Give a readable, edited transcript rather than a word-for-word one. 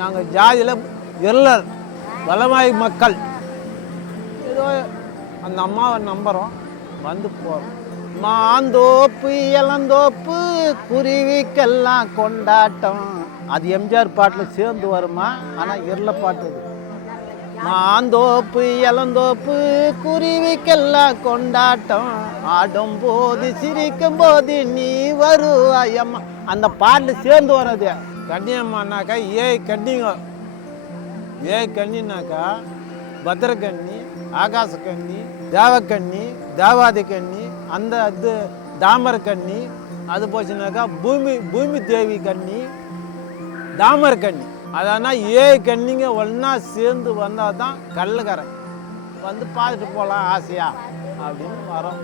நாங்கள் ஜாதியில் எல்லர் வளமாய் மக்கள் ஏதோ அந்த அம்மாவை நம்புகிறோம், வந்து போகிறோம். மாந்தோப்பு இளந்தோப்பு குருவிக்கெல்லாம் கொண்டாட்டம். அது எம்ஜிஆர் பாட்டில் சேர்ந்து வருமா? ஆனால் இருள பாட்டு அது. மாந்தோப்பு இளந்தோப்பு குருவிக்கெல்லாம் கொண்டாட்டம், ஆடும் போது சிரிக்கும் போது நீ வருவாயம்மா. அந்த பாட்டில் சேர்ந்து வர்றது. கன்னியம்மானாக்கா கன்னிங்க. கன்னினாக்கா பத்திரக்கன்னி, ஆகாசக்கன்னி, தேவக்கன்னி, தேவாதி கன்னி, அந்த இது தாமரக்கன்னி. அது போச்சுனாக்கா பூமி தேவி கன்னி, தாமரக்கன்னி. அதனால் கன்னிங்க ஒன்றா சேர்ந்து வந்தால் தான் கல்லுக்கரை வந்து பார்த்துட்டு போகலாம் ஆசையா அப்படின்னு வரோம்.